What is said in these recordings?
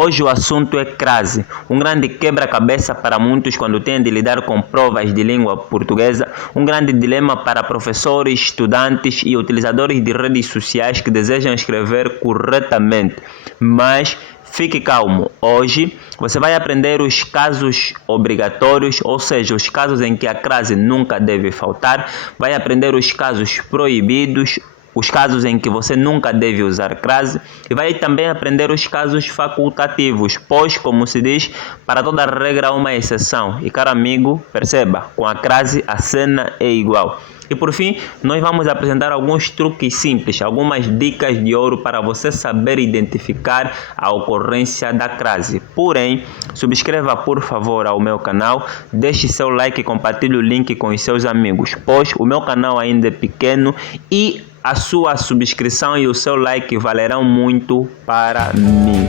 Hoje o assunto é crase, um grande quebra-cabeça para muitos quando têm de lidar com provas de língua portuguesa, um grande dilema para professores, estudantes e utilizadores de redes sociais que desejam escrever corretamente. Mas fique calmo, hoje você vai aprender os casos obrigatórios, ou seja, os casos em que a crase nunca deve faltar, vai aprender os casos proibidos, os casos em que você nunca deve usar crase e vai também aprender os casos facultativos, pois, como se diz, para toda regra há uma exceção. E, caro amigo, perceba, com a crase a cena é igual. E por fim, nós vamos apresentar alguns truques simples, algumas dicas de ouro para você saber identificar a ocorrência da crase. Porém, subscreva por favor ao meu canal, deixe seu like e compartilhe o link com os seus amigos, pois o meu canal ainda é pequeno e a sua subscrição e o seu like valerão muito para mim.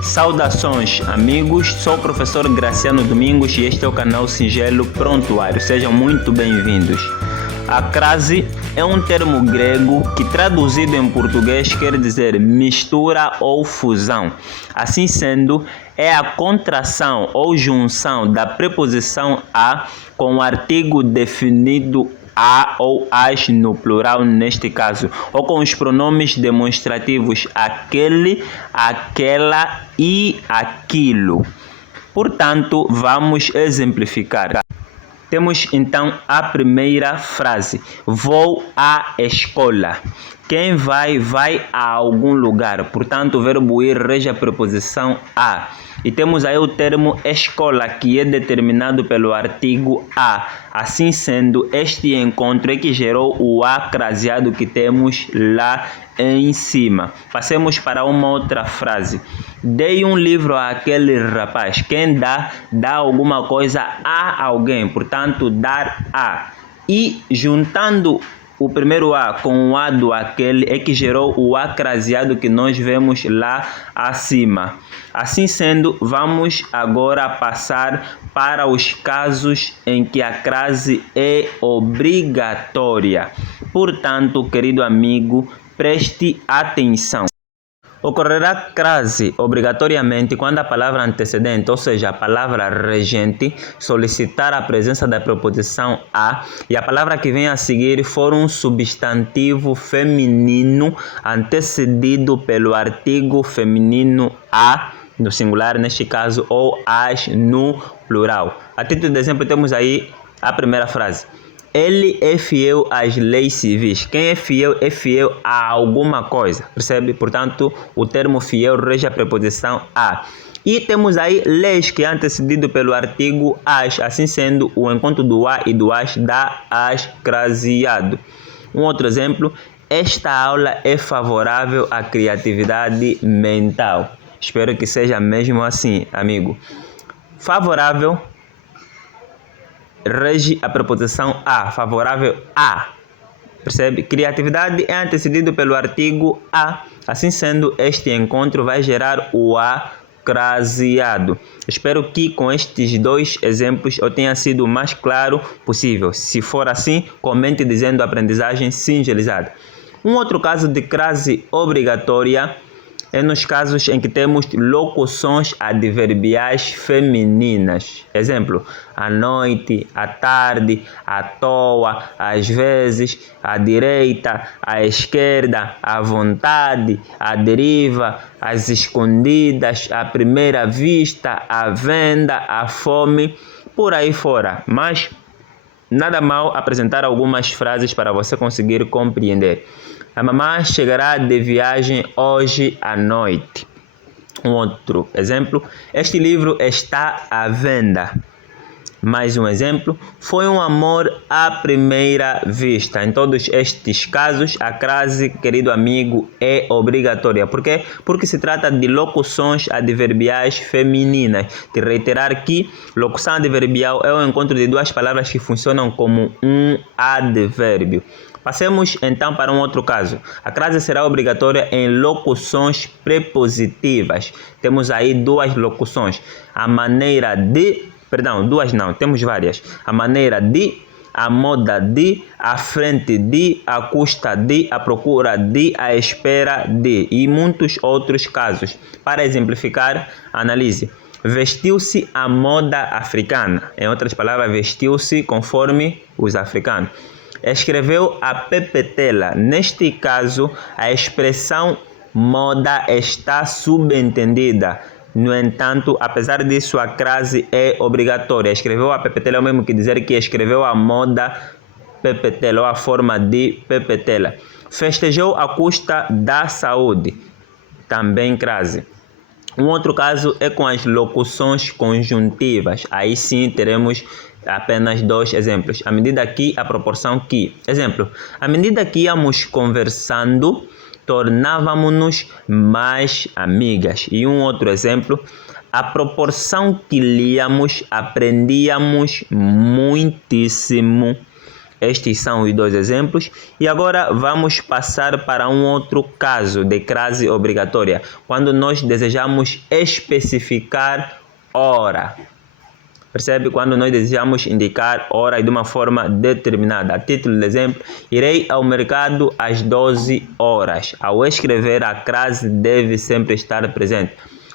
Saudações amigos, sou o professor Graciano Domingos e este é o canal Singelo Prontuário, sejam muito bem-vindos. A crase é um termo grego que traduzido em português quer dizer mistura ou fusão. Assim sendo, é a contração ou junção da preposição a com o artigo definido a ou as no plural neste caso, ou com os pronomes demonstrativos aquele, aquela e aquilo. Portanto, vamos exemplificar. Temos então a primeira frase: vou à escola. Quem vai a algum lugar. Portanto, o verbo ir rege a preposição a. E temos aí o termo escola, que é determinado pelo artigo a. Assim sendo, este encontro é que gerou o a craseado que temos lá em cima. Passemos para uma outra frase. Dei um livro àquele rapaz. Quem dá alguma coisa a alguém. Portanto, dar a. E juntando o primeiro A com o A do aquele é que gerou o A craseado que nós vemos lá acima. Assim sendo, vamos agora passar para os casos em que a crase é obrigatória. Portanto, querido amigo, preste atenção. Ocorrerá crase obrigatoriamente quando a palavra antecedente, ou seja, a palavra regente, solicitar a presença da preposição a e a palavra que vem a seguir for um substantivo feminino antecedido pelo artigo feminino a, no singular neste caso, ou as no plural. A título de exemplo, temos aí a primeira frase. Ele é fiel às leis civis. Quem é fiel a alguma coisa, percebe? Portanto, o termo fiel rege a preposição a. E temos aí leis que é antecedido pelo artigo as. Assim sendo, o encontro do a e do as dá as craseado. Um outro exemplo. Esta aula é favorável à criatividade mental. Espero que seja mesmo assim, amigo. Favorável rege a preposição a, favorável a, percebe? Criatividade é antecedido pelo artigo a, assim sendo, este encontro vai gerar o a craseado. Espero que com estes dois exemplos eu tenha sido o mais claro possível. Se for assim, comente dizendo aprendizagem singelizada. Um outro caso de crase obrigatória é nos casos em que temos locuções adverbiais femininas. Exemplo, à noite, à tarde, à toa, às vezes, à direita, à esquerda, à vontade, à deriva, às escondidas, à primeira vista, à venda, à fome, por aí fora. Mas nada mal apresentar algumas frases para você conseguir compreender. A mamãe chegará de viagem hoje à noite. Um outro exemplo. Este livro está à venda. Mais um exemplo. Foi um amor à primeira vista. Em todos estes casos, a crase, querido amigo, é obrigatória. Por quê? Porque se trata de locuções adverbiais femininas. De reiterar que locução adverbial é o encontro de duas palavras que funcionam como um advérbio. Passemos então para um outro caso. A crase será obrigatória em locuções prepositivas. Temos aí duas locuções. A maneira de... Perdão, duas não, temos várias. A maneira de à moda de, à frente de, à custa de, à procura de, à espera de e muitos outros casos. Para exemplificar, analise. Vestiu-se à moda africana. Em outras palavras, vestiu-se conforme os africanos. Escreveu a pepetela. Neste caso, a expressão moda está subentendida. No entanto, apesar disso, a crase é obrigatória. Escreveu a pepetela é o mesmo que dizer que escreveu a moda pepetela ou a forma de pepetela. Festejou à custa da saúde. Também crase. Um outro caso é com as locuções conjuntivas. Aí sim teremos apenas 2 exemplos. À medida que, a proporção que. Exemplo, à medida que íamos conversando, tornávamos-nos mais amigas. E um outro exemplo, à proporção que líamos, aprendíamos muitíssimo. Estes são os 2 exemplos. E agora vamos passar para um outro caso de crase obrigatória, quando nós desejamos especificar hora. Percebe? Quando nós desejamos indicar hora de uma forma determinada. A título de exemplo, irei ao mercado às 12 horas. Ao escrever, a crase deve sempre estar presente.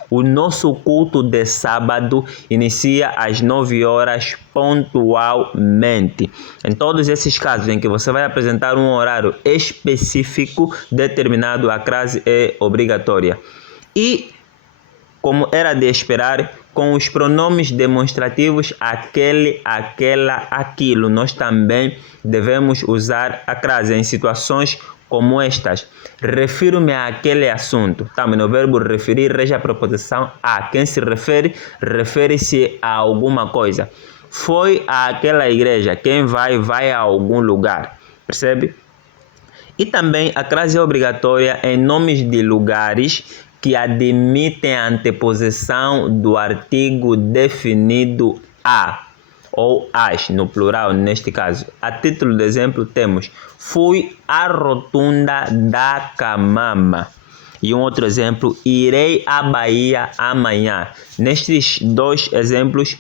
O nosso culto de sábado inicia às 9 horas pontualmente. Em todos esses casos em que você vai apresentar um horário específico determinado, a crase é obrigatória. E, como era de esperar, com os pronomes demonstrativos aquele, aquela, aquilo, nós também devemos usar a crase em situações como estas. Refiro-me àquele assunto. Também no verbo referir rege a preposição a. Quem se refere, refere-se a alguma coisa. Foi àquela igreja. Quem vai, vai a algum lugar. Percebe? E também a crase é obrigatória em nomes de lugares que admitem a anteposição do artigo definido a ou as, no plural neste caso. A título de exemplo temos fui à rotunda da Camama. E um outro exemplo, irei à Bahia amanhã. Nestes 2 exemplos,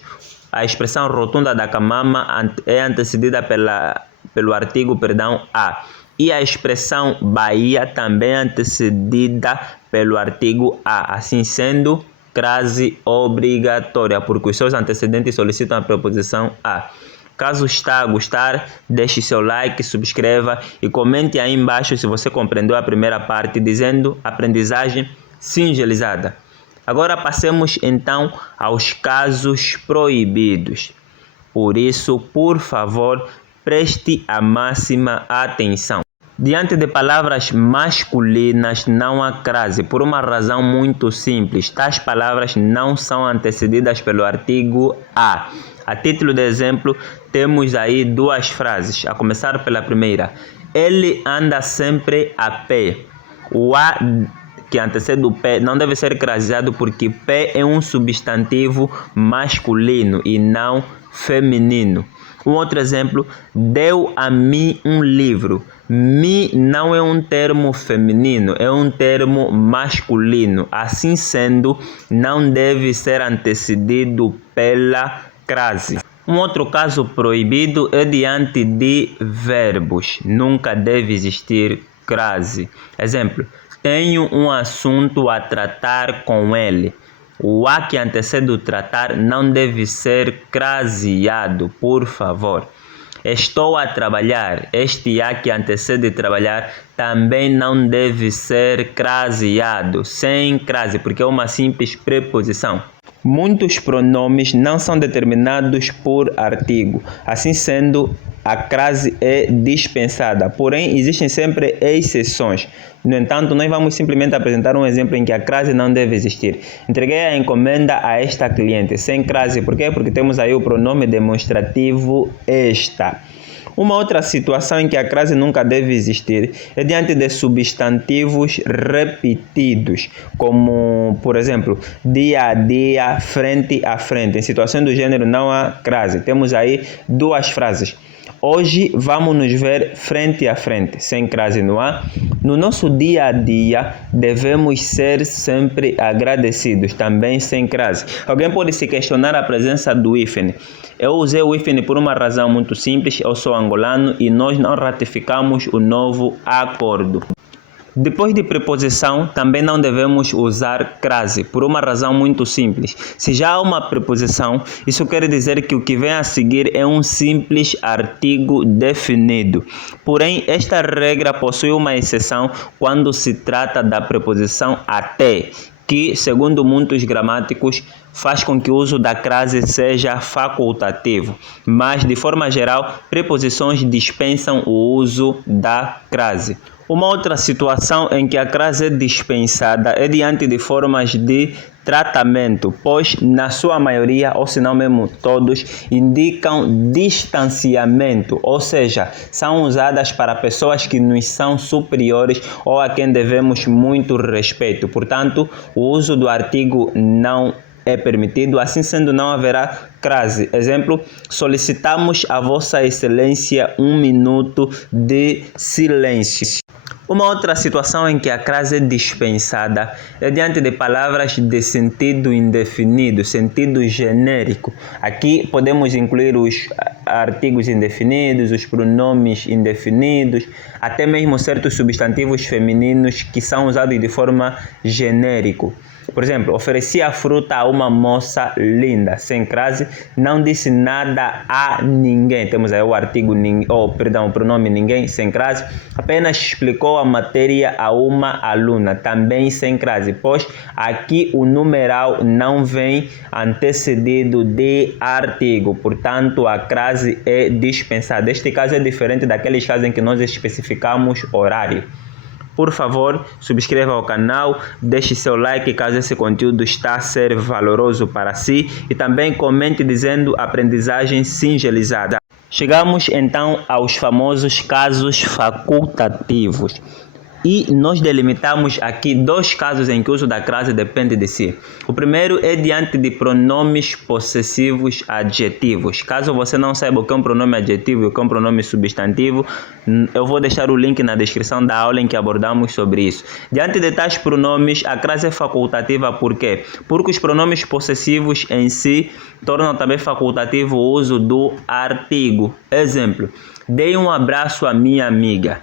a expressão rotunda da Camama é antecedida pelo artigo, a. E a expressão Bahia também é antecedida pelo artigo a. Assim sendo, crase obrigatória, porque os seus antecedentes solicitam a preposição a. Caso está a gostar, deixe seu like, subscreva e comente aí embaixo se você compreendeu a primeira parte, dizendo aprendizagem singelizada. Agora passemos então aos casos proibidos. Por isso, por favor, preste a máxima atenção. Diante de palavras masculinas não há crase, por uma razão muito simples. Tais palavras não são antecedidas pelo artigo a. A título de exemplo, temos aí 2 frases, a começar pela primeira. Ele anda sempre a pé. O a que antecede o pé não deve ser craseado porque pé é um substantivo masculino e não feminino. Um outro exemplo, deu a mim um livro. Mi não é um termo feminino, é um termo masculino. Assim sendo, não deve ser antecedido pela crase. Um outro caso proibido é diante de verbos. Nunca deve existir crase. Exemplo, tenho um assunto a tratar com ele. O a que antecede o tratar não deve ser craseado, por favor. Estou a trabalhar. Este a que antecede trabalhar também não deve ser craseado, sem crase, porque é uma simples preposição. Muitos pronomes não são determinados por artigo. Assim sendo, a crase é dispensada. Porém, existem sempre exceções. No entanto, nós vamos simplesmente apresentar um exemplo em que a crase não deve existir. Entreguei a encomenda a esta cliente sem crase. Por quê? Porque temos aí o pronome demonstrativo esta. Uma outra situação em que a crase nunca deve existir é diante de substantivos repetidos, como, por exemplo, dia a dia, frente a frente. Em situação do gênero não há crase. Temos aí 2 frases. Hoje vamos nos ver frente a frente, sem crase no ar. No nosso dia a dia, devemos ser sempre agradecidos, também sem crase. Alguém pode se questionar a presença do hífen. Eu usei o hífen por uma razão muito simples, eu sou angolano e nós não ratificamos o novo acordo. Depois de preposição, também não devemos usar crase, por uma razão muito simples. Se já há uma preposição, isso quer dizer que o que vem a seguir é um simples artigo definido. Porém, esta regra possui uma exceção quando se trata da preposição até, que, segundo muitos gramáticos, faz com que o uso da crase seja facultativo. Mas, de forma geral, preposições dispensam o uso da crase. Uma outra situação em que a crase é dispensada é diante de formas de tratamento, pois na sua maioria, ou se não mesmo todos, indicam distanciamento, ou seja, são usadas para pessoas que nos são superiores ou a quem devemos muito respeito. Portanto, o uso do artigo não é permitido, assim sendo não haverá crase. Exemplo, solicitamos a Vossa Excelência 1 minuto de silêncio. Uma outra situação em que a crase é dispensada é diante de palavras de sentido indefinido, sentido genérico. Aqui podemos incluir os artigos indefinidos, os pronomes indefinidos, até mesmo certos substantivos femininos que são usados de forma genérica. Por exemplo, ofereci a fruta a uma moça linda, sem crase, não disse nada a ninguém. Temos aí o artigo, o pronome ninguém, sem crase. Apenas explicou a matéria a uma aluna, também sem crase, pois aqui o numeral não vem antecedido de artigo. Portanto, a crase é dispensada. Este caso é diferente daqueles casos em que nós especificamos horário. Por favor, subscreva o canal, deixe seu like caso esse conteúdo está a ser valoroso para si e também comente dizendo aprendizagem singelizada. Chegamos então aos famosos casos facultativos. E nós delimitamos aqui dois casos em que o uso da crase depende de si. O primeiro é diante de pronomes possessivos adjetivos. Caso você não saiba o que é um pronome adjetivo e o que é um pronome substantivo, eu vou deixar o link na descrição da aula em que abordamos sobre isso. Diante de tais pronomes, a crase é facultativa por quê? Porque os pronomes possessivos em si tornam também facultativo o uso do artigo. Exemplo, dei um abraço à minha amiga.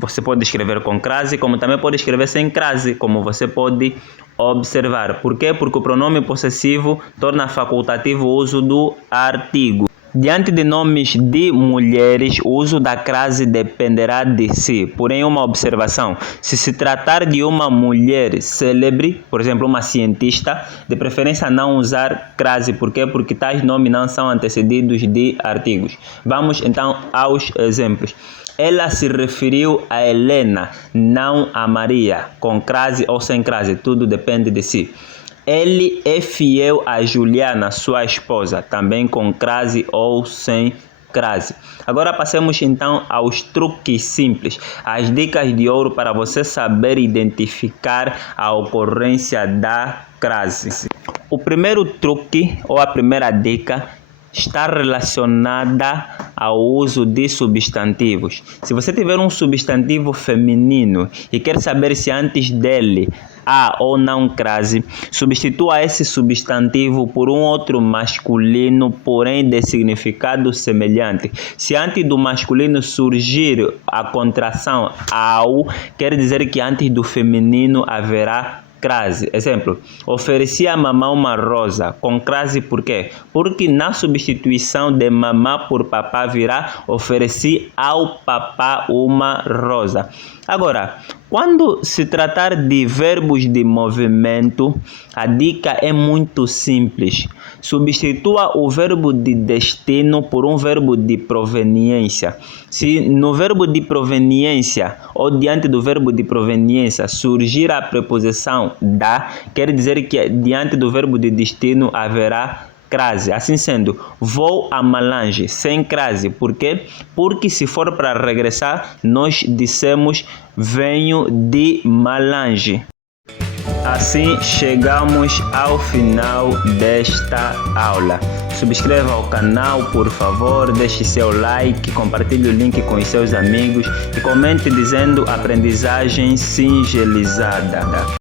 Você pode escrever com crase, como também pode escrever sem crase, como você pode observar. Por quê? Porque o pronome possessivo torna facultativo o uso do artigo. Diante de nomes de mulheres, o uso da crase dependerá de si. Porém, uma observação: se se tratar de uma mulher célebre, por exemplo, uma cientista, de preferência não usar crase. Por quê? Porque tais nomes não são antecedidos de artigos. Vamos então aos exemplos. Ela se referiu a Helena, não a Maria, com crase ou sem crase, tudo depende de si. Ele é fiel a Juliana, sua esposa, também com crase ou sem crase. Agora passemos então aos truques simples, as dicas de ouro para você saber identificar a ocorrência da crase. O primeiro truque ou a primeira dica está relacionada ao uso de substantivos. Se você tiver um substantivo feminino e quer saber se antes dele há ou não crase, substitua esse substantivo por um outro masculino, porém de significado semelhante. Se antes do masculino surgir a contração ao, quer dizer que antes do feminino haverá crase. Exemplo, ofereci a mamã uma rosa, com crase por quê? Porque na substituição de mamã por papá virá ofereci ao papá uma rosa. Agora, quando se tratar de verbos de movimento, a dica é muito simples. Substitua o verbo de destino por um verbo de proveniência. Se no verbo de proveniência ou diante do verbo de proveniência surgir a preposição da, quer dizer que diante do verbo de destino haverá crase. Assim sendo, vou a Malange, sem crase. Por quê? Porque se for para regressar, nós dissemos venho de Malange. Assim chegamos ao final desta aula. Subscreva o canal, por favor, deixe seu like, compartilhe o link com os seus amigos e comente dizendo aprendizagem singelizada.